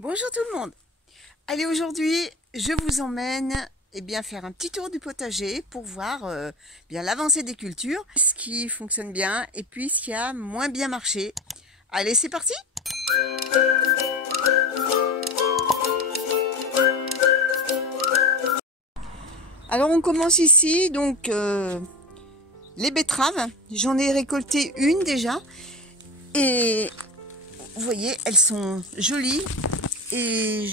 Bonjour tout le monde. Allez, aujourd'hui, je vous emmène faire un petit tour du potager pour voir bien l'avancée des cultures, ce qui fonctionne bien et puis ce qui a moins bien marché. Allez, c'est parti! Alors, on commence ici, donc les betteraves. J'en ai récolté une déjà et vous voyez, elles sont jolies. Et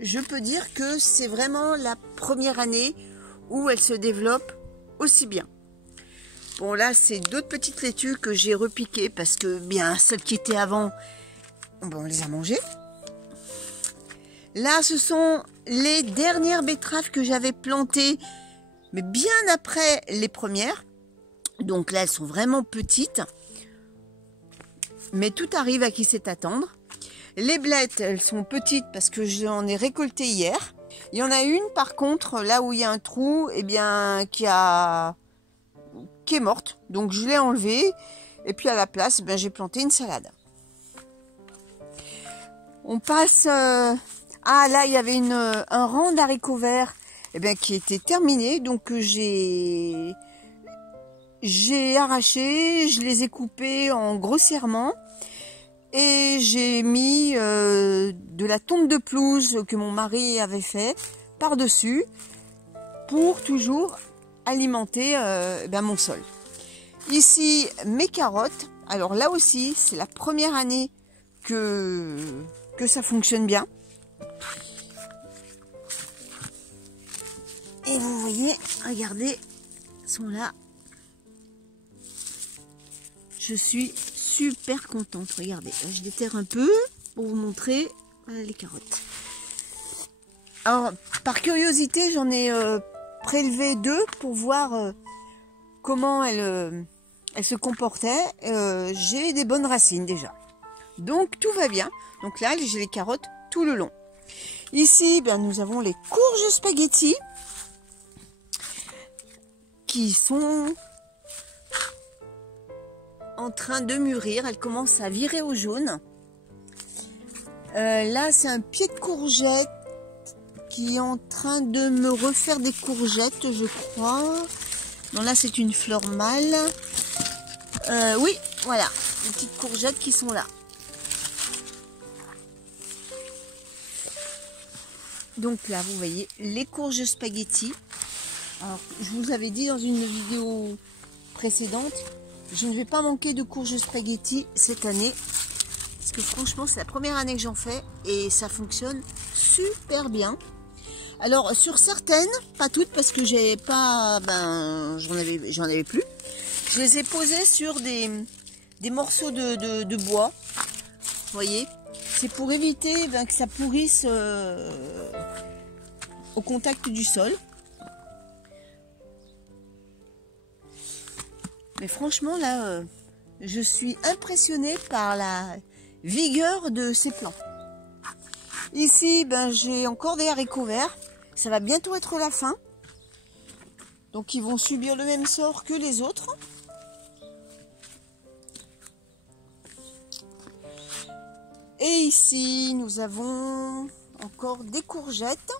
je peux dire que c'est vraiment la première année où elle se développe aussi bien. Bon, là, c'est d'autres petites laitues que j'ai repiquées parce que, bien, celles qui étaient avant, on les a mangées. Là, ce sont les dernières betteraves que j'avais plantées, mais bien après les premières. Donc là, elles sont vraiment petites. Mais tout arrive à qui sait attendre. Les blettes, elles sont petites parce que j'en ai récolté hier. Il y en a une par contre, là où il y a un trou, qui est morte. Donc je l'ai enlevée et puis à la place, j'ai planté une salade. On passe... Ah là, il y avait un rang d'haricots verts qui était terminé. Donc j'ai arraché, je les ai coupés en grossièrement. Et j'ai mis de la tonte de pelouse que mon mari avait fait par-dessus pour toujours alimenter mon sol. Ici, mes carottes. Alors là aussi, c'est la première année que ça fonctionne bien. Et vous voyez, regardez, elles sont là. Je suis super contente, regardez, je déterre un peu pour vous montrer. Voilà les carottes. Alors, par curiosité, j'en ai prélevé deux pour voir comment elles se comportaient. J'ai des bonnes racines déjà. Donc, tout va bien. Donc là, j'ai les carottes tout le long. Ici, nous avons les courges spaghetti qui sont en train de mûrir, elle commence à virer au jaune. Là, c'est un pied de courgette qui est en train de me refaire des courgettes, je crois. Non, là, c'est une fleur mâle. Oui, voilà, les petites courgettes qui sont là. Donc là, vous voyez, les courges spaghetti. Alors, je vous avais dit dans une vidéo précédente, je ne vais pas manquer de courges spaghetti cette année. Parce que franchement, c'est la première année que j'en fais. Et ça fonctionne super bien. Alors, sur certaines, pas toutes, parce que j'ai pas... j'en avais plus. Je les ai posées sur des morceaux de bois. Vous voyez. C'est pour éviter que ça pourrisse au contact du sol. Mais franchement, là, je suis impressionnée par la vigueur de ces plants. Ici, j'ai encore des haricots verts. Ça va bientôt être la fin. Donc, ils vont subir le même sort que les autres. Et ici, nous avons encore des courgettes.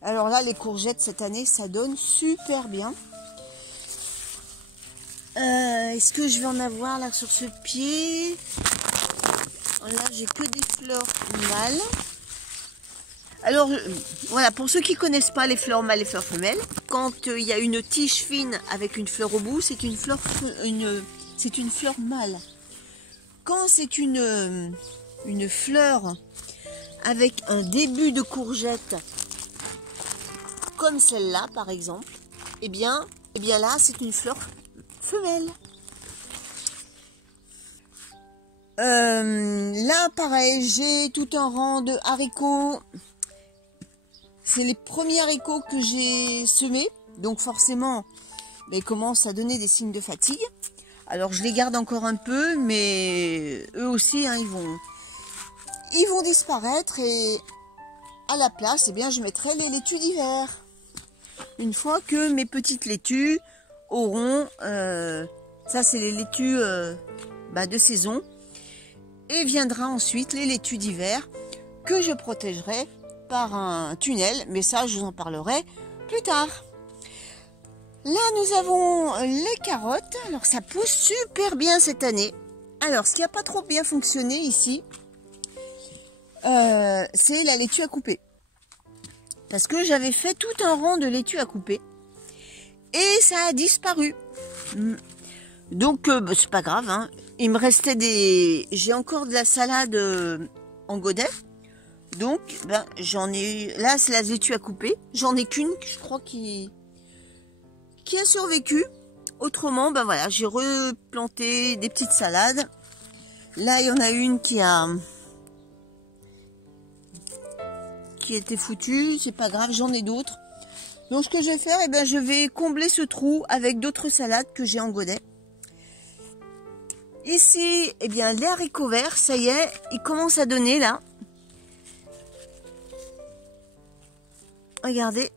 Alors là, les courgettes, cette année, ça donne super bien. Est-ce que je vais en avoir là sur ce pied? Là, j'ai que des fleurs mâles. Alors, voilà, pour ceux qui connaissent pas les fleurs mâles et les fleurs femelles, quand il y a une tige fine avec une fleur au bout, c'est une fleur mâle. Quand c'est une fleur avec un début de courgette, comme celle-là par exemple, eh bien là, c'est une fleur femelle. Là, pareil, j'ai tout un rang de haricots. C'est les premiers haricots que j'ai semés. Donc forcément, ils commencent à donner des signes de fatigue. Alors, je les garde encore un peu, mais eux aussi, hein, ils vont disparaître. Et à la place, je mettrai les laitues d'hiver. Une fois que mes petites laitues auront... ça, c'est les laitues de saison. Et viendra ensuite les laitues d'hiver que je protégerai par un tunnel, mais ça je vous en parlerai plus tard. Là nous avons les carottes. Alors ça pousse super bien cette année. Alors ce qui n'a pas trop bien fonctionné ici, c'est la laitue à couper. Parce que j'avais fait tout un rang de laitue à couper et ça a disparu. Donc bah, c'est pas grave, hein. Il me restait j'ai encore de la salade en godet. Donc ben, j'en ai, là c'est la laitue à couper. J'en ai qu'une, je crois, qui a survécu. Autrement, ben voilà, j'ai replanté des petites salades. Là il y en a une qui était foutue, c'est pas grave, j'en ai d'autres. Donc ce que je vais faire, eh ben, je vais combler ce trou avec d'autres salades que j'ai en godet. Ici, eh bien, les haricots verts, ça y est, ils commencent à donner là. Regardez,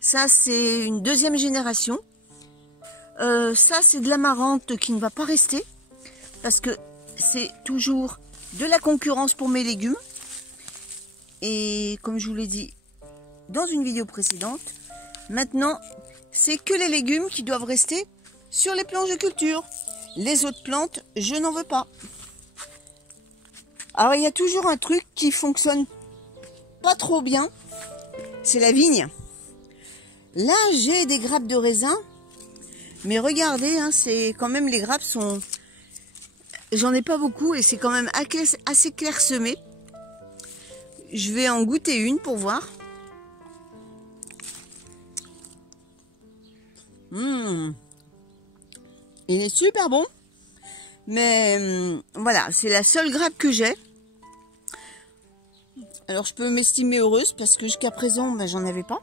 ça c'est une deuxième génération. Ça c'est de l'amarante qui ne va pas rester parce que c'est toujours de la concurrence pour mes légumes. Et comme je vous l'ai dit dans une vidéo précédente, maintenant c'est que les légumes qui doivent rester sur les planches de culture. Les autres plantes, je n'en veux pas. Alors il y a toujours un truc qui fonctionne pas trop bien, c'est la vigne. Là j'ai des grappes de raisin, mais regardez, hein, c'est quand même, les grappes sont, j'en ai pas beaucoup et c'est quand même assez clairsemé. Je vais en goûter une pour voir. Il est super bon. Mais voilà, c'est la seule grappe que j'ai. Alors je peux m'estimer heureuse parce que jusqu'à présent, ben, j'en avais pas.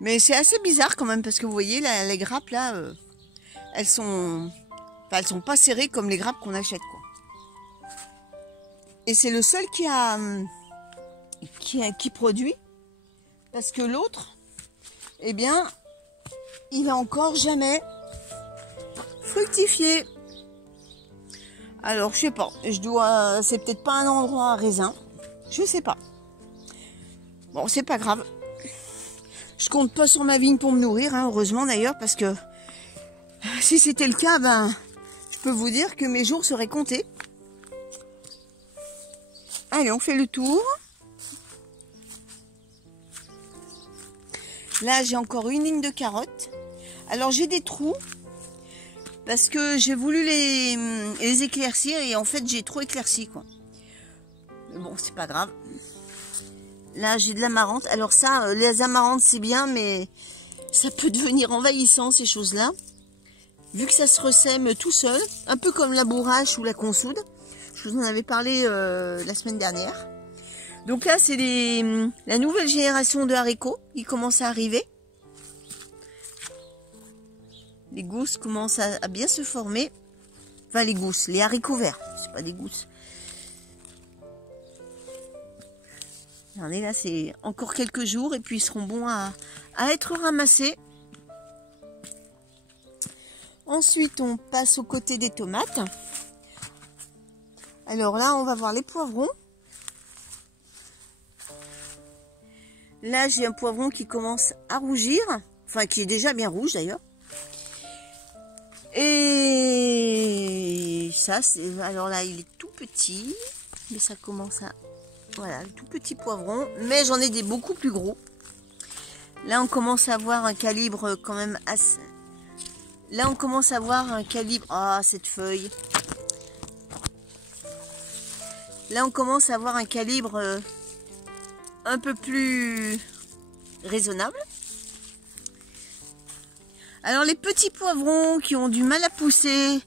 Mais c'est assez bizarre quand même parce que vous voyez, les grappes là, elles sont pas serrées comme les grappes qu'on achète, quoi. Et c'est le seul qui produit, parce que l'autre, eh bien, il a encore jamais fructifié. Alors je sais pas, c'est peut-être pas un endroit à raisin, je sais pas. Bon, c'est pas grave. Je compte pas sur ma vigne pour me nourrir, hein, heureusement d'ailleurs, parce que si c'était le cas, ben, je peux vous dire que mes jours seraient comptés. Allez, on fait le tour. Là, j'ai encore une ligne de carottes. Alors, j'ai des trous parce que j'ai voulu les éclaircir et en fait, j'ai trop éclairci, quoi. Mais bon, c'est pas grave. Là, j'ai de l'amarante. Alors ça, les amarantes, c'est bien, mais ça peut devenir envahissant, ces choses-là. Vu que ça se ressème tout seul, un peu comme la bourrache ou la consoude. Je vous en avais parlé la semaine dernière. Donc là, c'est la nouvelle génération de haricots qui commence à arriver. Les gousses commencent à bien se former. Enfin, les gousses, les haricots verts. C'est pas des gousses. Regardez, là, c'est encore quelques jours et puis ils seront bons à être ramassés. Ensuite, on passe au côté des tomates. Alors là, on va voir les poivrons. Là, j'ai un poivron qui commence à rougir. Enfin, qui est déjà bien rouge d'ailleurs. Et ça, c'est... Alors là, il est tout petit. Mais ça commence à... Voilà, tout petit poivron. Mais j'en ai des beaucoup plus gros. Là, on commence à voir un calibre quand même assez... Là, on commence à voir un calibre... Ah, cette feuille. Là, on commence à voir un calibre un peu plus raisonnable. Alors, les petits poivrons qui ont du mal à pousser,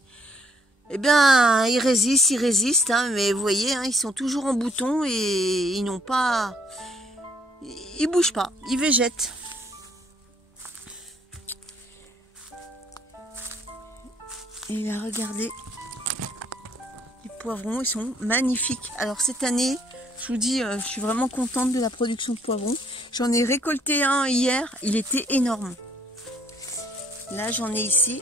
eh bien, ils résistent, hein, mais vous voyez, hein, ils sont toujours en bouton et ils n'ont pas... Ils bougent pas, ils végètent. Et là, regardez, les poivrons, ils sont magnifiques. Alors cette année, je vous dis, je suis vraiment contente de la production de poivrons. J'en ai récolté un hier, il était énorme. Là, j'en ai ici.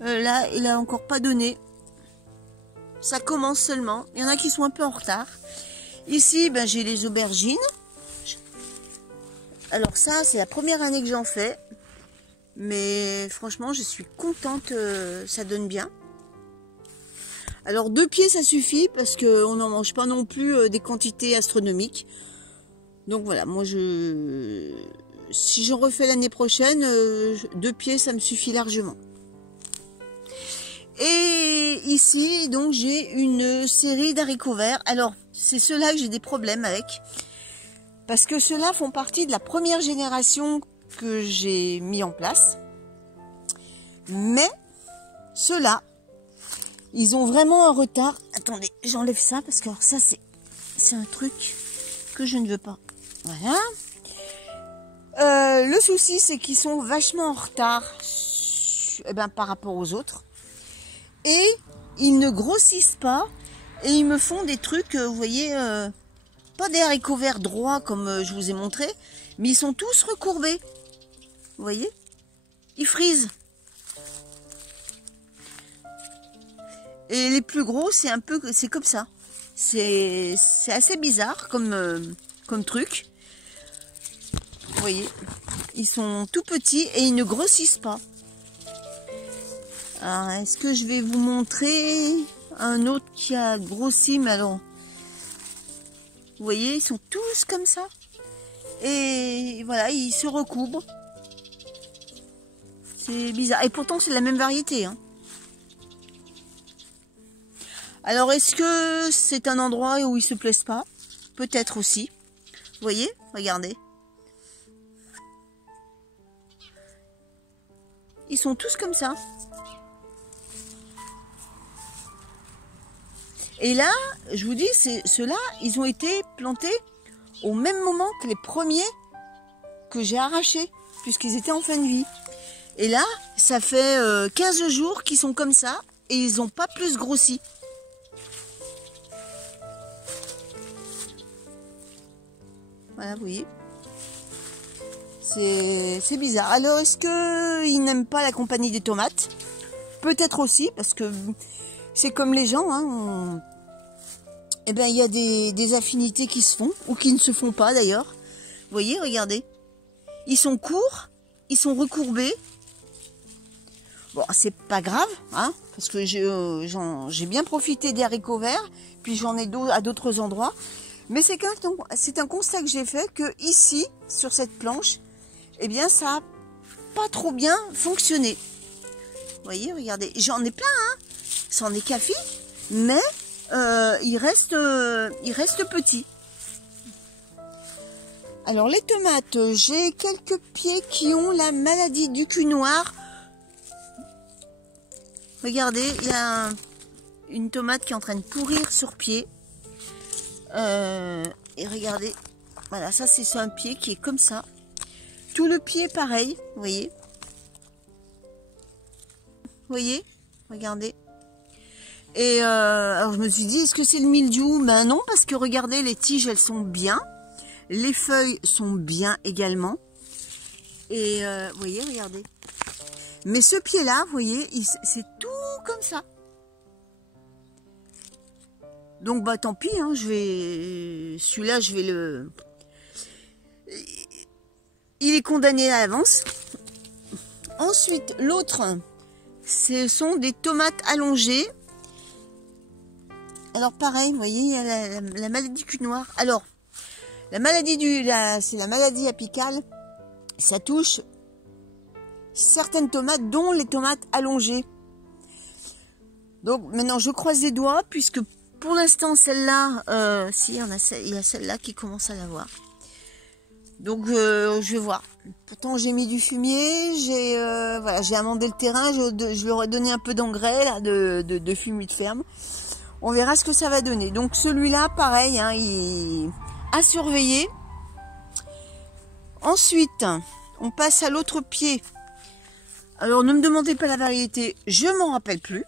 Là, il a encore pas donné. Ça commence seulement. Il y en a qui sont un peu en retard. Ici, ben, j'ai les aubergines. Alors ça, c'est la première année que j'en fais. Mais franchement, je suis contente. Ça donne bien. Alors 2 pieds, ça suffit parce qu'on n'en mange pas non plus des quantités astronomiques. Donc voilà, moi si j'en refais l'année prochaine, 2 pieds, ça me suffit largement. Et ici, donc, j'ai une série d'haricots verts. Alors, c'est ceux-là que j'ai des problèmes avec. Parce que ceux-là font partie de la première génération que j'ai mis en place. Mais, ceux-là, ils ont vraiment un retard. Attendez, j'enlève ça parce que alors, ça, c'est un truc que je ne veux pas. Voilà. Le souci, c'est qu'ils sont vachement en retard par rapport aux autres. Et ils ne grossissent pas et ils me font des trucs, vous voyez, pas des haricots verts droits comme je vous ai montré, mais ils sont tous recourbés. Vous voyez, ils frisent. Et les plus gros, c'est comme ça. C'est assez bizarre comme truc. Vous voyez, ils sont tout petits et ils ne grossissent pas. Alors, est-ce que je vais vous montrer un autre qui a grossi, mais alors, vous voyez, ils sont tous comme ça. Et voilà, ils se recouvrent. C'est bizarre. Et pourtant, c'est la même variété. Hein. Alors, est-ce que c'est un endroit où ils se plaisent pas? Peut-être aussi. Vous voyez, regardez. Ils sont tous comme ça. Et là, je vous dis, ceux-là, ils ont été plantés au même moment que les premiers que j'ai arrachés, puisqu'ils étaient en fin de vie. Et là, ça fait 15 jours qu'ils sont comme ça, et ils n'ont pas plus grossi. Voilà, vous voyez. C'est bizarre. Alors, est-ce qu'ils n'aiment pas la compagnie des tomates? Peut-être aussi, parce que c'est comme les gens, hein, eh ben, il y a des affinités qui se font, ou qui ne se font pas d'ailleurs. Vous voyez, regardez. Ils sont courts, ils sont recourbés. Bon, c'est pas grave, hein, parce que j'ai bien profité des haricots verts, puis j'en ai à d'autres endroits. Mais c'est un constat que j'ai fait, que ici, sur cette planche, eh bien, ça n'a pas trop bien fonctionné. Vous voyez, regardez, j'en ai plein, hein. C'en est café, mais il reste petit. Alors les tomates, j'ai quelques pieds qui ont la maladie du cul noir. Regardez, il y a une tomate qui est en train de pourrir sur pied. Et regardez, voilà, ça c'est un pied qui est comme ça. Tout le pied pareil, vous voyez. Vous voyez, regardez. Et alors je me suis dit, est-ce que c'est le mildiou? Ben non, parce que regardez, les tiges, elles sont bien. Les feuilles sont bien également. Et vous voyez, regardez. Mais ce pied-là, vous voyez, c'est tout comme ça. Donc bah tant pis, hein, celui-là, je vais le... Il est condamné à l'avance. Ensuite, l'autre, ce sont des tomates allongées. Alors pareil, vous voyez, il y a la maladie du cul noir. Alors, c'est la maladie apicale. Ça touche certaines tomates, dont les tomates allongées. Donc maintenant, je croise les doigts, puisque pour l'instant, celle-là, si, il y a celle-là qui commence à l'avoir. Donc, je vais voir. Pourtant, j'ai mis du fumier, j'ai amendé le terrain, je leur ai donné un peu d'engrais, là, de fumier de ferme. On verra ce que ça va donner. Donc, celui-là, pareil, hein, il a surveillé. Ensuite, on passe à l'autre pied. Alors, ne me demandez pas la variété, je m'en rappelle plus.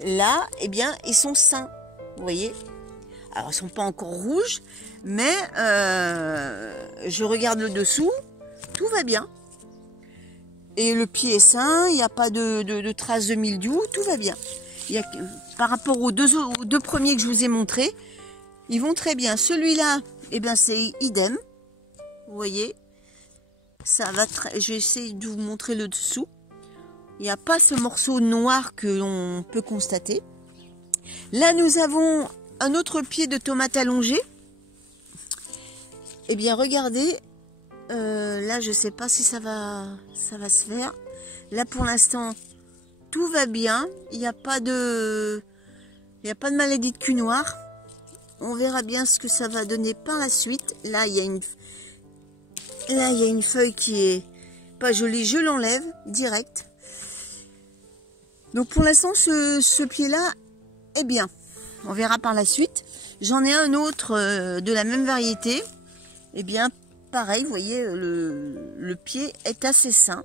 Là, eh bien, ils sont sains, vous voyez. Alors, ils sont pas encore rouges, mais je regarde le dessous, tout va bien. Et le pied est sain, il n'y a pas de traces de mildiou, tout va bien. Par rapport aux deux premiers que je vous ai montrés, ils vont très bien. Celui-là, eh ben, c'est idem. Vous voyez, ça va je vais essayer de vous montrer le dessous. Il n'y a pas ce morceau noir que l'on peut constater. Là, nous avons un autre pied de tomate allongé. Eh bien, regardez. Là, je ne sais pas si ça va se faire. Là, pour l'instant, tout va bien. Il n'y a pas de maladie de cul noir. On verra bien ce que ça va donner par la suite. Là, il y a une feuille qui est pas jolie. Je l'enlève direct. Donc, pour l'instant, ce pied-là est bien. On verra par la suite. J'en ai un autre de la même variété. Eh bien, pareil, vous voyez, le pied est assez sain.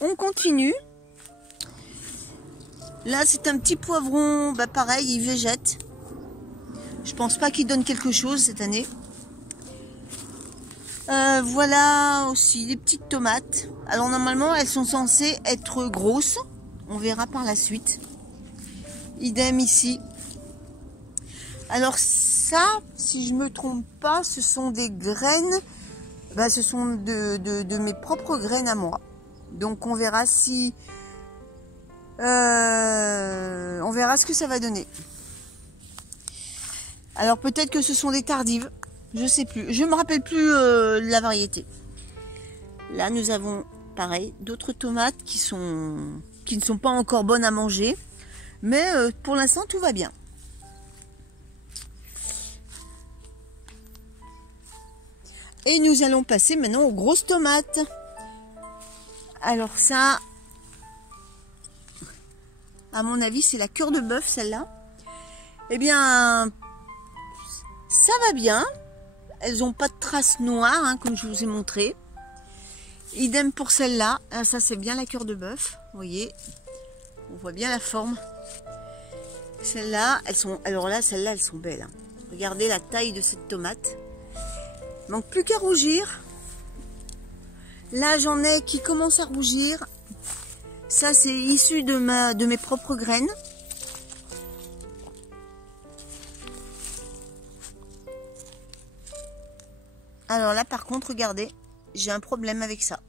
On continue. Là, c'est un petit poivron. Bah, pareil, il végète. Je pense pas qu'il donne quelque chose cette année. Voilà aussi des petites tomates. Alors, normalement, elles sont censées être grosses. On verra par la suite. Idem ici. Alors ça, si je me trompe pas, ce sont des graines. Ben, ce sont de mes propres graines à moi. Donc on verra si... on verra ce que ça va donner. Alors peut-être que ce sont des tardives. Je sais plus. Je me rappelle plus la variété. Là nous avons pareil d'autres tomates qui ne sont pas encore bonnes à manger. Mais pour l'instant tout va bien. Et nous allons passer maintenant aux grosses tomates. Alors ça, à mon avis, c'est la cœur de bœuf, celle-là. Eh bien, ça va bien. Elles n'ont pas de traces noires, hein, comme je vous ai montré. Idem pour celle-là. Ça, c'est bien la cœur de bœuf. Vous voyez, on voit bien la forme. Celles-là, elles sont... Alors là, celles-là, elles sont belles. Hein. Regardez la taille de cette tomate. Manque plus qu'à rougir. Là, j'en ai qui commencent à rougir. Ça, c'est issu de mes propres graines. Alors là, par contre, regardez, j'ai un problème avec ça.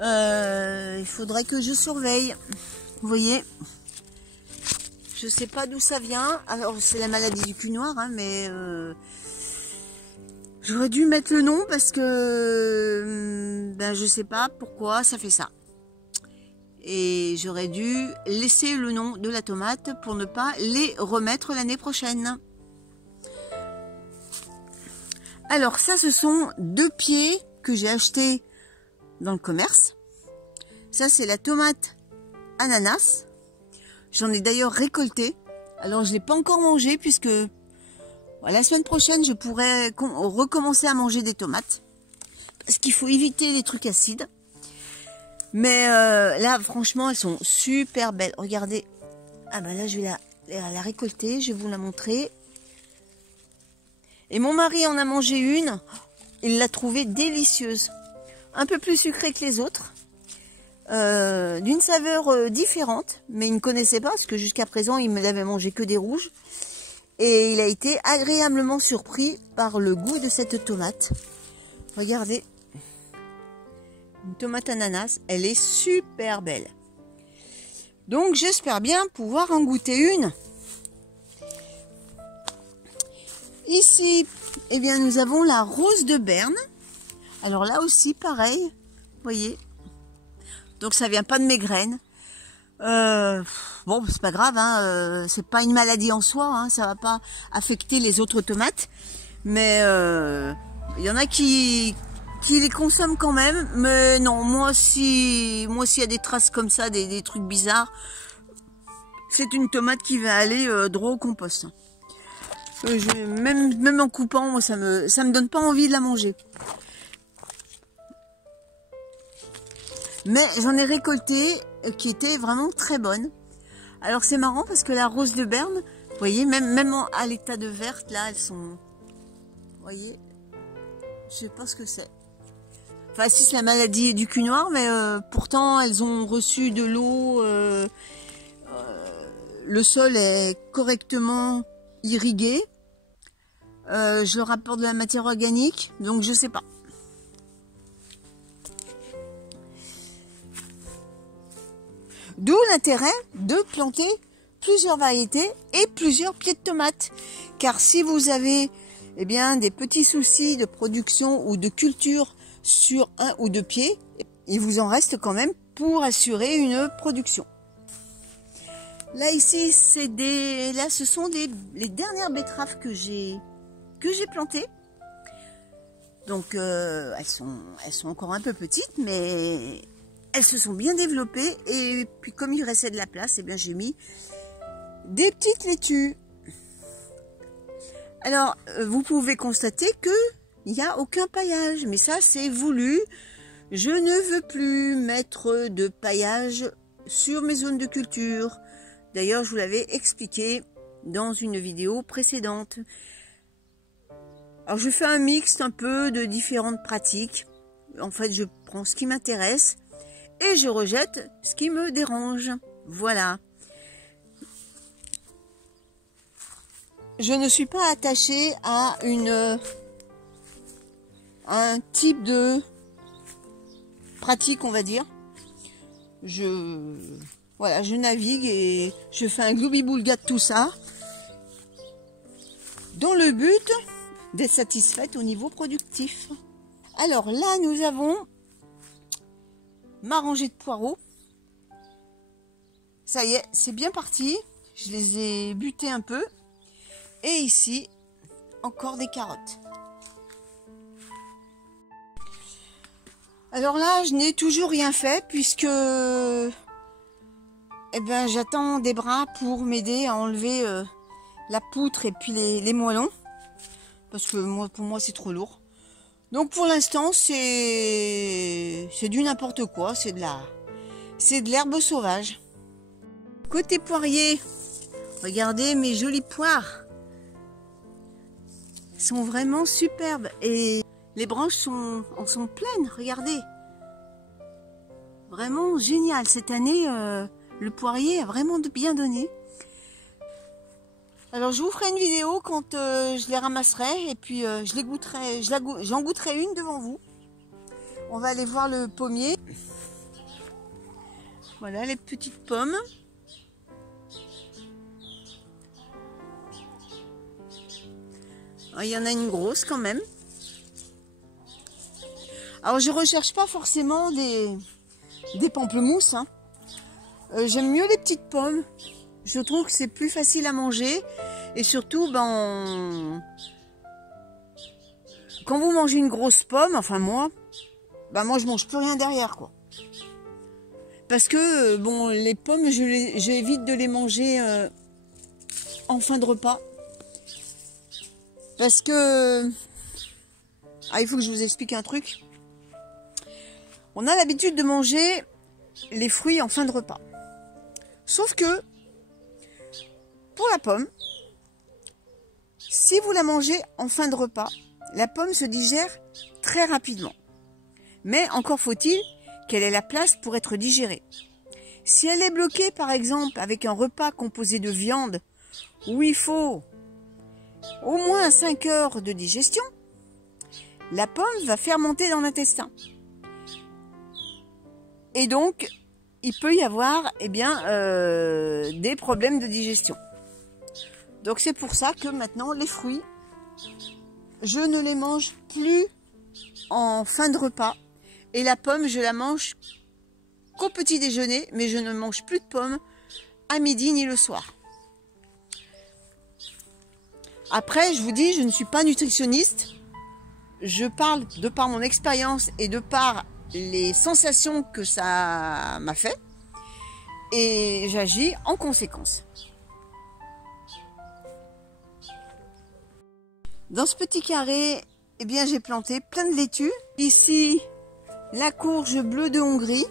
Il faudrait que je surveille. Vous voyez, je sais pas d'où ça vient. Alors, c'est la maladie du cul noir, hein, mais j'aurais dû mettre le nom parce que ben, je sais pas pourquoi ça fait ça. Et j'aurais dû laisser le nom de la tomate pour ne pas les remettre l'année prochaine. Alors ça, ce sont deux pieds que j'ai achetés dans le commerce. Ça, c'est la tomate ananas. J'en ai d'ailleurs récolté. Alors, je ne l'ai pas encore mangé puisque la semaine prochaine, je pourrais recommencer à manger des tomates. Parce qu'il faut éviter les trucs acides. Mais là, franchement, elles sont super belles. Regardez. Ah ben là, je vais la récolter. Je vais vous la montrer. Et mon mari en a mangé une. Il l'a trouvée délicieuse. Un peu plus sucrée que les autres. D'une saveur différente. Mais il ne connaissait pas parce que jusqu'à présent, il me l'avait mangé que des rouges. Et il a été agréablement surpris par le goût de cette tomate. Regardez. Une tomate ananas. Elle est super belle. Donc j'espère bien pouvoir en goûter une. Ici, eh bien, nous avons la rose de Berne. Alors là aussi, pareil. Vous voyez. Donc ça vient pas de mes graines. Bon, c'est pas grave, hein, c'est pas une maladie en soi, hein, ça va pas affecter les autres tomates. Mais il y en a qui les consomment quand même. Mais non, moi s'il y a des traces comme ça, des trucs bizarres, c'est une tomate qui va aller droit au compost. Même en coupant, moi ça me donne pas envie de la manger. Mais j'en ai récolté qui étaient vraiment très bonnes. Alors c'est marrant parce que la rose de Berne, vous voyez, même à l'état de verte, là, elles sont... Vous voyez, je sais pas ce que c'est. Enfin, si c'est la maladie du cul noir, mais pourtant elles ont reçu de l'eau. Le sol est correctement irrigué. Je leur apporte de la matière organique, donc je sais pas. D'où l'intérêt de planter plusieurs variétés et plusieurs pieds de tomates. Car si vous avez des petits soucis de production ou de culture sur un ou deux pieds, il vous en reste quand même pour assurer une production. Là ici, ce sont les dernières betteraves que j'ai plantées. Donc elles sont encore un peu petites, mais elles se sont bien développées. Et puis comme il restait de la place, j'ai mis des petites laitues. Alors vous pouvez constater que il n'y a aucun paillage, mais ça c'est voulu. Je ne veux plus mettre de paillage sur mes zones de culture. D'ailleurs, je vous l'avais expliqué dans une vidéo précédente. Alors, je fais un mix un peu de différentes pratiques. En fait, je prends ce qui m'intéresse et je rejette ce qui me dérange. Voilà. Je ne suis pas attachée à un type de pratique, on va dire. Voilà, je navigue et je fais un gloubi-boulga de tout ça, dans le but d'être satisfaite au niveau productif. Alors là, nous avons ma rangée de poireaux. Ça y est, c'est bien parti. Je les ai butés un peu. Et ici, encore des carottes. Alors là, je n'ai toujours rien fait puisque j'attends des bras pour m'aider à enlever la poutre et puis les moellons. Parce que pour moi, c'est trop lourd. Donc pour l'instant, c'est du n'importe quoi. C'est de l'herbe sauvage. Côté poirier, regardez mes jolies poires. Elles sont vraiment superbes. Et les branches en sont pleines, regardez. Vraiment génial. Cette année, le poirier a vraiment bien donné. Alors je vous ferai une vidéo quand je les ramasserai et puis je les goûterai, j'en goûterai une devant vous. On va aller voir le pommier. Voilà les petites pommes. Alors, il y en a une grosse quand même. Alors je recherche pas forcément des pamplemousses. Hein. J'aime mieux les petites pommes. Je trouve que c'est plus facile à manger. Et surtout, quand vous mangez une grosse pomme, enfin moi je mange plus rien derrière, quoi. Parce que, les pommes, j'évite de les manger en fin de repas. Parce que... il faut que je vous explique un truc. On a l'habitude de manger les fruits en fin de repas. Sauf que, pour la pomme, si vous la mangez en fin de repas, la pomme se digère très rapidement. Mais encore faut-il qu'elle ait la place pour être digérée. Si elle est bloquée, par exemple, avec un repas composé de viande, où il faut au moins 5 heures de digestion, la pomme va fermenter dans l'intestin. Et donc, il peut y avoir des problèmes de digestion. Donc c'est pour ça que maintenant les fruits, je ne les mange plus en fin de repas. Et la pomme, je la mange qu'au petit déjeuner, mais je ne mange plus de pommes à midi ni le soir. Après, je vous dis, je ne suis pas nutritionniste. Je parle de par mon expérience et de par les sensations que ça m'a fait. Et j'agis en conséquence. Dans ce petit carré, j'ai planté plein de laitues. Ici, la courge bleue de Hongrie,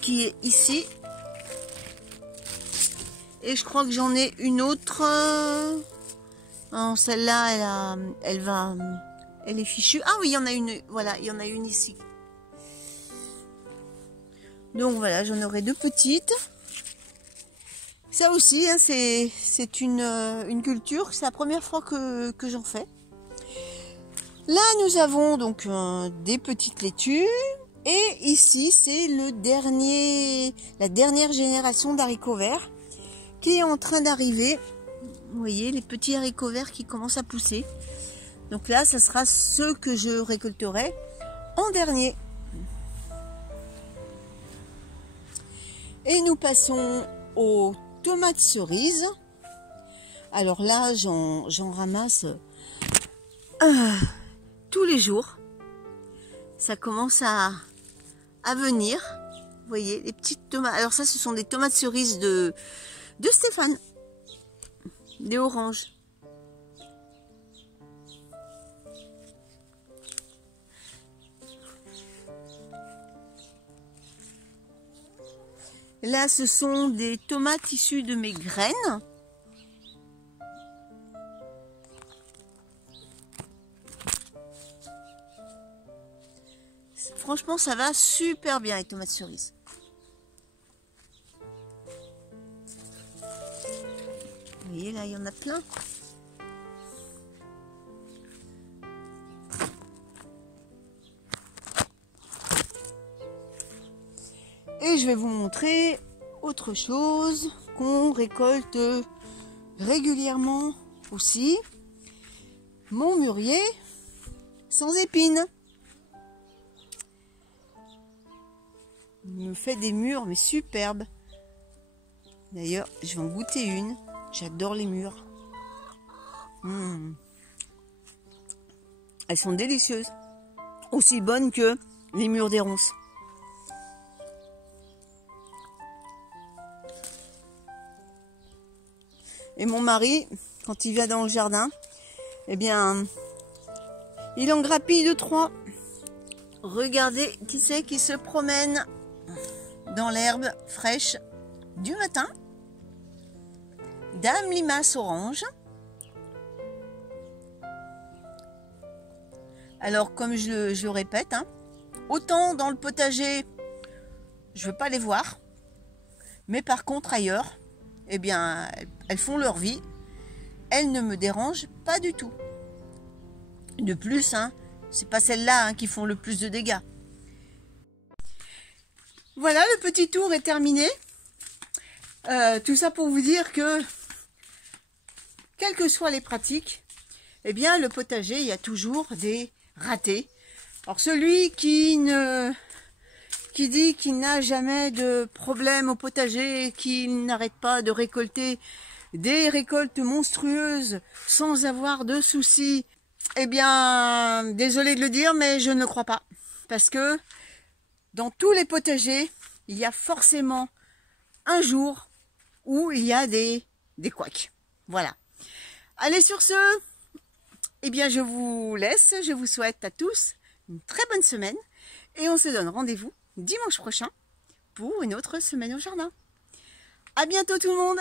qui est ici. Et je crois que j'en ai une autre. Celle-là, elle Elle est fichue. Ah oui, il y en a une. Voilà, il y en a une ici. Donc voilà, j'en aurai 2 petites. Ça aussi, hein, c'est une culture. C'est la première fois que j'en fais. Là, nous avons donc des petites laitues. Et ici, c'est la dernière génération d'haricots verts qui est en train d'arriver. Vous voyez, les petits haricots verts qui commencent à pousser. Donc là, ça sera ceux que je récolterai en dernier. Et nous passons aux tomates cerises. Alors là, j'en ramasse tous les jours. Ça commence à venir. Vous voyez, les petites tomates. Alors ça, ce sont des tomates cerises de Stéphane. Des oranges. Là, ce sont des tomates issues de mes graines. Franchement, ça va super bien, les tomates cerises. Vous voyez, là, il y en a plein. Et je vais vous montrer autre chose qu'on récolte régulièrement aussi. Mon mûrier sans épines. Il me fait des mûres mais superbes. D'ailleurs, je vais en goûter une. J'adore les mûres. Elles sont délicieuses. Aussi bonnes que les mûres des ronces. Et mon mari, quand il vient dans le jardin, eh bien, il en grappille 2-3. Regardez qui c'est qui se promène dans l'herbe fraîche du matin. Dame limace orange. Alors, comme je le répète, hein, autant dans le potager, je ne veux pas les voir. Mais par contre, ailleurs, eh bien, elles font leur vie. Elles ne me dérangent pas du tout. De plus, hein, c'est pas celles-là qui font le plus de dégâts. Voilà, le petit tour est terminé. Tout ça pour vous dire que, quelles que soient les pratiques, eh bien, le potager, il y a toujours des ratés. Alors, celui qui dit qu'il n'a jamais de problème au potager, qu'il n'arrête pas de récolter des récoltes monstrueuses sans avoir de soucis, eh bien, désolé de le dire, mais je ne le crois pas. Parce que dans tous les potagers, il y a forcément un jour où il y a des couacs. Voilà. Allez, sur ce, eh bien, je vous laisse. Je vous souhaite à tous une très bonne semaine. Et on se donne rendez-vous dimanche prochain pour une autre semaine au jardin. À bientôt tout le monde!